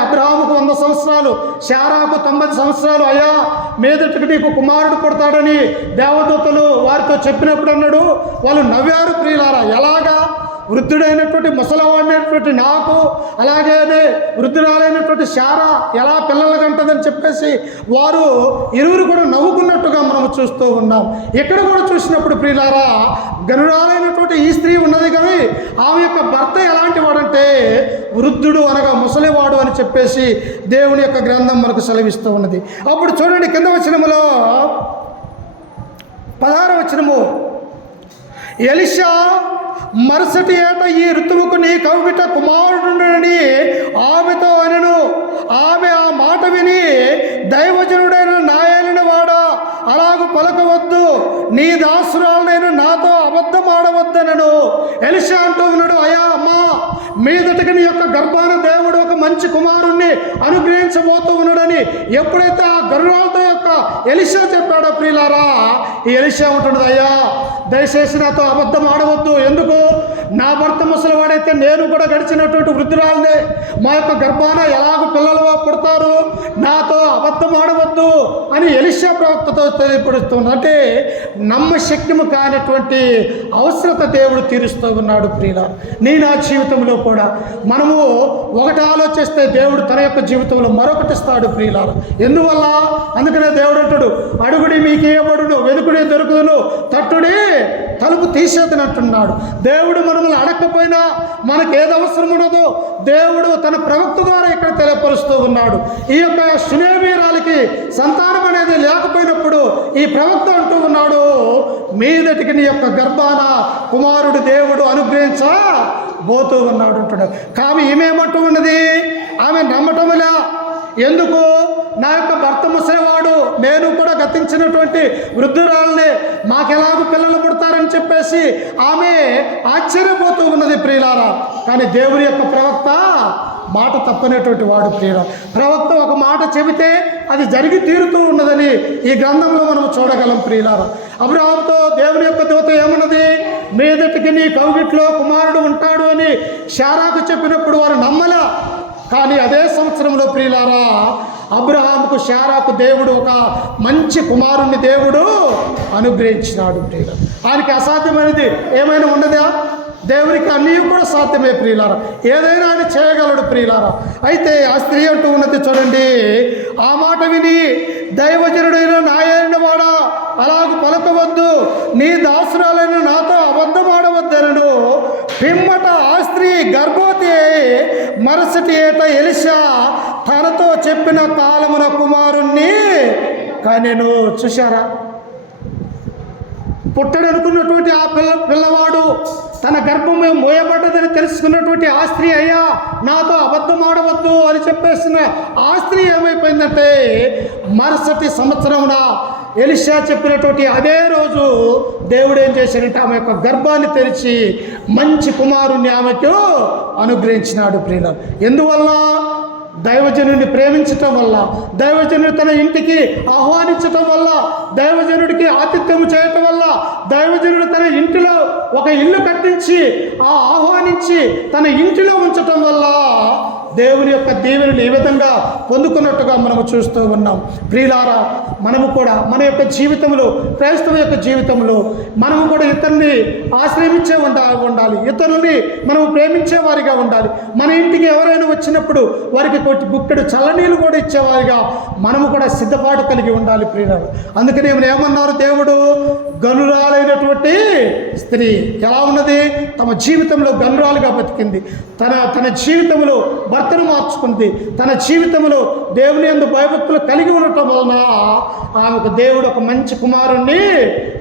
అబ్రహాముకు 100 సంవత్సరాలు, శారాకు 90 సంవత్సరాలు. అయ్యా మీదటికి నీకు కుమారుడు పుడతాడని దేవదూతలు వారితో చెప్పినప్పుడు అన్నాడు, వాళ్ళు నవ్వారు ప్రియులారా. ఎలాగా? వృద్ధుడైనటువంటి ముసలివాడైనటువంటి నాకు, అలాగే వృద్ధురాలైనటువంటి శారా ఎలా పిల్లలు కంటదని చెప్పేసి వారు ఇరువురు కూడా నవ్వుకున్నట్టుగా మనం చూస్తూ ఉన్నాం. ఇక్కడ కూడా చూసినప్పుడు ప్రియులారా, గనురాలైనటువంటి ఈ స్త్రీ ఉన్నది కానీ ఆమె యొక్క భర్త ఎలాంటి వాడంటే వృద్ధుడు, అనగా ముసలివాడు అని చెప్పేసి దేవుని యొక్క గ్రంథం మనకు సెలవిస్తూ ఉన్నది. అప్పుడు చూడండి కింద వచనములో 16వ వచనము, ఎలీషా మరుసటి ఏట ఈ ఋతువుకు నీ కవిట కుమారుడుని ఆమెతో అనెను. ఆమె ఆ మాట విని, దైవజనుడైన నా ఏలిన వాడా అలాగూ పలకవద్దు, నీ దాసురాలైన నాతో అబద్ధం ఆడవద్దనను. ఎలీషా అంటూ ఉన్నాడు, అయ్యా అమ్మా మీదటికి నీ యొక్క గర్భాన దేవుడు ఒక మంచి కుమారుణ్ణి అనుగ్రహించబోతూ ఉన్నాడని ఎప్పుడైతే ఆ గర్వాలతో యొక్క ఎలీషా చెప్పాడో ప్రియులారా, ఈ ఎలీషా ఉంటున్నది, అయ్యా దయచేసి నాతో అబద్ధం ఆడవద్దు. ఎందుకు? నా భర్త ముసలివాడైతే నేను కూడా గడిచినటువంటి వృద్ధురాలనే, మా యొక్క గర్భాన ఎలాగో పిల్లలు పుడతారు, నాతో అబద్ధం ఆడవద్దు అని ఎలీషా ప్రవక్తతో తెలియపరుస్తుంది. అంటే నమ్మశక్యము కానటువంటి అవసరత దేవుడు తీరుస్తూ ఉన్నాడు ప్రియుల. నీ నా జీవితంలో కూడా మనము ఒకటి ఆలోచిస్తే దేవుడు తన యొక్క జీవితంలో మరొకటి ఇస్తాడు ప్రియులారా. ఎందువల్ల? అందుకనే దేవుడు అంటాడు, అడుగుడి మీకు ఇవ్వబడును, వెనుకుడి దొరుకుదును, తట్టుడి తలుపు తీసేదని అంటున్నాడు. దేవుడు మనల్ని అడగకపోయినా మనకు ఏది అవసరం ఉన్నదో దేవుడు తన ప్రవక్త ద్వారా ఇక్కడ తెలియపరుస్తూ ఉన్నాడు. ఈ యొక్క సునేమీరాలకి సంతానం అనేది లేకపోయినప్పుడు ఈ ప్రవక్త అంటూ ఉన్నాడు, మీదటికి నీ యొక్క గర్భాన కుమారుడు దేవుడు అనుగ్రహించబోతూ ఉన్నాడు అంటున్నాడు. కానీ ఈమెమంటూ ఉన్నది, ఆమె నమ్మటంలా. ఎందుకు? నా యొక్క భర్త ముసలివాడు, నేను కూడా గతించినటువంటి వృద్ధురాలనే, మాకెలాగూ పిల్లలు పుడతారని చెప్పేసి ఆమె ఆశ్చర్యపోతూ ఉన్నది ప్రియులారా. కానీ దేవుని యొక్క ప్రవక్త మాట తప్పనేటువంటి వాడు ప్రియుల. ప్రవక్త ఒక మాట చెబితే అది జరిగి తీరుతూ ఉన్నదని ఈ గ్రంథంలో మనం చూడగలం ప్రియులారా. అబ్రాహాముతో దేవుని యొక్క దూత ఏమన్నది? మీదటికి నీ కౌగిట్లో కుమారుడు ఉంటాడు అని శారాకు చెప్పినప్పుడు వారు నమ్మలా. కానీ అదే సంవత్సరంలో ప్రియులారా అబ్రహాముకు శారాకు దేవుడు ఒక మంచి కుమారుణ్ణి దేవుడు అనుగ్రహించినాడు ప్రియుల. ఆయనకి అసాధ్యమైనది ఏమైనా ఉన్నదా? దేవునికి అన్నీ కూడా సాధ్యమే ప్రియులారా. ఏదైనా ఆయన చేయగలడు ప్రియులారా. అయితే ఆ స్త్రీ అంటూ ఉన్నది చూడండి, ఆ మాట విని దైవజనుడైన నాయన వాడా అలాగ పలకవద్దు, నీ దాసురాలైన నాతో అబద్ధమాడవద్దనను. పిమ్మట ఆ స్త్రీ గర్భవతి మరుసటి ఏట ఎలీషా తనతో చెప్పిన కాలమున కుమారుణ్ణి కనెను. చూశారా, పుట్టడనుకున్నటువంటి ఆ పిల్లవాడు తన గర్భమే మోయబడ్డదని తెలుసుకున్నటువంటి ఆ స్త్రీ, అయ్యా నాతో అబద్ధం ఆడవద్దు అని చెప్పేసిన ఆ స్త్రీ ఏమైపోయిందంటే మరుసటి సంవత్సరమున ఎలీషా చెప్పినటువంటి అదే రోజు దేవుడు ఏం చేశాడంటే ఆమె యొక్క గర్భాన్ని తెరిచి మంచి కుమారుణ్ణి ఆమెకు అనుగ్రహించినాడు ప్రియులారా. ఎందువల్ల? దైవజనుడిని ప్రేమించటం వల్ల, దైవజనుడు తన ఇంటికి ఆహ్వానించటం వల్ల, దైవజనుడికి ఆతిథ్యము చేయటం వల్ల, దైవజనుడు తన ఇంటిలో ఒక ఇల్లు కట్టించి ఆహ్వానించి తన ఇంటిలో ఉంచటం వల్ల దేవుని యొక్క దీవెనలు ఈ విధంగా పొందుకున్నట్టుగా మనము చూస్తూ ఉన్నాం ప్రియులారా. మనము కూడా మన యొక్క జీవితంలో, క్రైస్తవ యొక్క జీవితంలో మనము కూడా ఇతరుల్ని ఆశ్రయించే ఉండాలి, ఇతరులని మనము ప్రేమించే వారిగా ఉండాలి. మన ఇంటికి ఎవరైనా వచ్చినప్పుడు వారికి బుక్కెడు చల్లనీళ్ళు కూడా ఇచ్చేవారిగా మనము కూడా సిద్ధపాటు కలిగి ఉండాలి ప్రియులారా. అందుకని ఏమన్నారు దేవుడు? గనురాలైనటువంటి స్త్రీ ఎలా ఉన్నది? తమ జీవితంలో గనురాలుగా బతికింది. తన జీవితంలో భర్తను మార్చుకుంది. తన జీవితంలో దేవుని యందు భయభక్తులు కలిగి ఉండటం వలన ఆమెకు దేవుడు ఒక మంచి కుమారుణ్ణి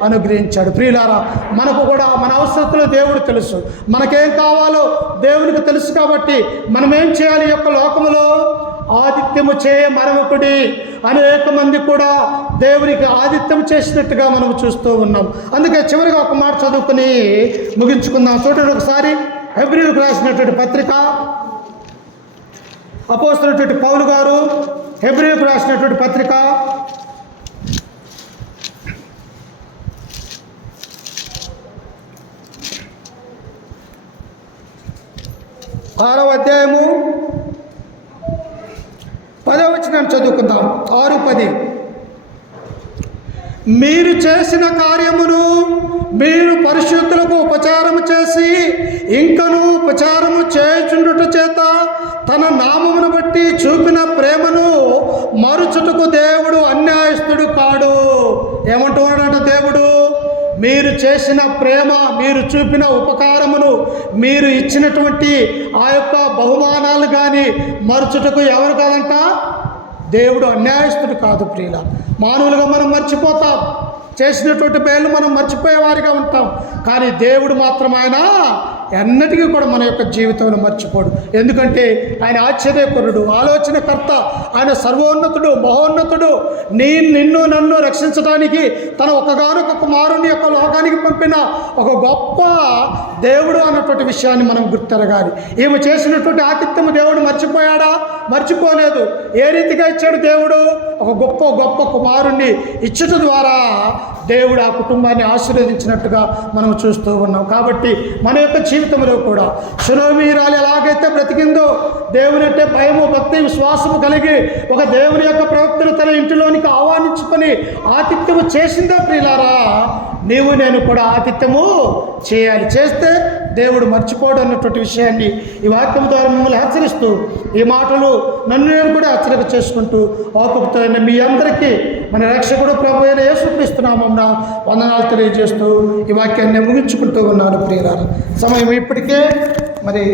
అనుగ్రహించాడు ప్రియులారా. మనకు కూడా మన అవసరతలు దేవుడు తెలుసు, మనకేం కావాలో దేవునికి తెలుసు. కాబట్టి మనం ఏం చేయాలి? ఈ యొక్క లోకములో ఆతిథ్యము చేయ మరొకటి అనేక మంది కూడా దేవునికి ఆతిథ్యం చేసినట్టుగా మనం చూస్తూ ఉన్నాం. అందుకే చివరిగా ఒక మాట చదువుకుని ముగించుకుందాం. చూడండి ఒకసారి హెబ్రీయులకు రాసినటువంటి పత్రిక, అపోస్తలుడైనటువంటి పౌలు గారు హెబ్రీయులకు రాసినటువంటి పత్రిక 6వ అధ్యాయము 10వ వచనాన్ని చదువుకుందాం. 6:10. మీరు చేసిన కార్యమును మీరు పరిశుద్ధులకు ఉపచారము చేసి ఇంకను ఉపచారము చేయుచుండుట చేత తన నామమును బట్టి చూపిన ప్రేమను మరుచుటకు దేవుడు అన్యాయస్తుడు కాడు. ఏమంటున్నాడంట దేవుడు? మీరు చేసిన ప్రేమ, మీరు చూపిన ఉపకారమును, మీరు ఇచ్చినటువంటి ఆ యొక్క బహుమానాలు కానీ మరుచుటకు ఎవరు కాదంట? దేవుడు అన్యాయస్తుడు కాదు ప్రియుల. మానవులుగా మనం మర్చిపోతాం, చేసినటువంటి మేలు మనం మర్చిపోయేవారిగా ఉంటాం. కానీ దేవుడు మాత్రం ఆయన ఎన్నటికీ కూడా మన యొక్క జీవితంలో మర్చిపోడు. ఎందుకంటే ఆయన ఆశ్చర్యకరుడు, ఆలోచనకర్త, ఆయన సర్వోన్నతుడు, మహోన్నతుడు. నిన్ను నన్ను రక్షించడానికి తన ఒకగానొక కుమారుని యొక్క లోకానికి పంపిన ఒక గొప్ప దేవుడు అన్నటువంటి విషయాన్ని మనం గుర్తెరగాలి. ఈమె చేసినటువంటి ఆతిథ్యము దేవుడు మర్చిపోయాడా? మర్చిపోలేదు. ఏ రీతిగా ఇచ్చాడు దేవుడు? ఒక గొప్ప కుమారుణ్ణి ఇచ్చుట ద్వారా దేవుడు ఆ కుటుంబాన్ని ఆశీర్వదించినట్టుగా మనం చూస్తూ ఉన్నాం. కాబట్టి మన యొక్క జీవితంలో కూడా సునోమీరాలు ఎలాగైతే బ్రతికిందో, దేవుని అంటే భయము, భక్తి, విశ్వాసము కలిగి ఒక దేవుని యొక్క ప్రవక్తను తన ఇంటిలోనికి ఆహ్వానించుకొని ఆతిథ్యము చేసిందో ప్రియులారా, నీవు నేను కూడా ఆతిథ్యము చేయాలి. చేస్తే దేవుడు మర్చిపోడు అన్నటువంటి విషయాన్ని ఈ వాక్యం ద్వారా మిమ్మల్ని హెచ్చరిస్తూ, ఈ మాటలు నన్ను నేను కూడా హెచ్చరిక చేసుకుంటూ ఓపికతో మీ అందరికీ మన రక్షకుడు ప్రభు అయిన యేసుక్రీస్తు నామమున వందనాలు తెలియజేస్తూ ఈ వాక్యాన్ని ముగించుకుంటూ ఉన్నాను ప్రియులారా. సమయం ఇప్పటికే మరి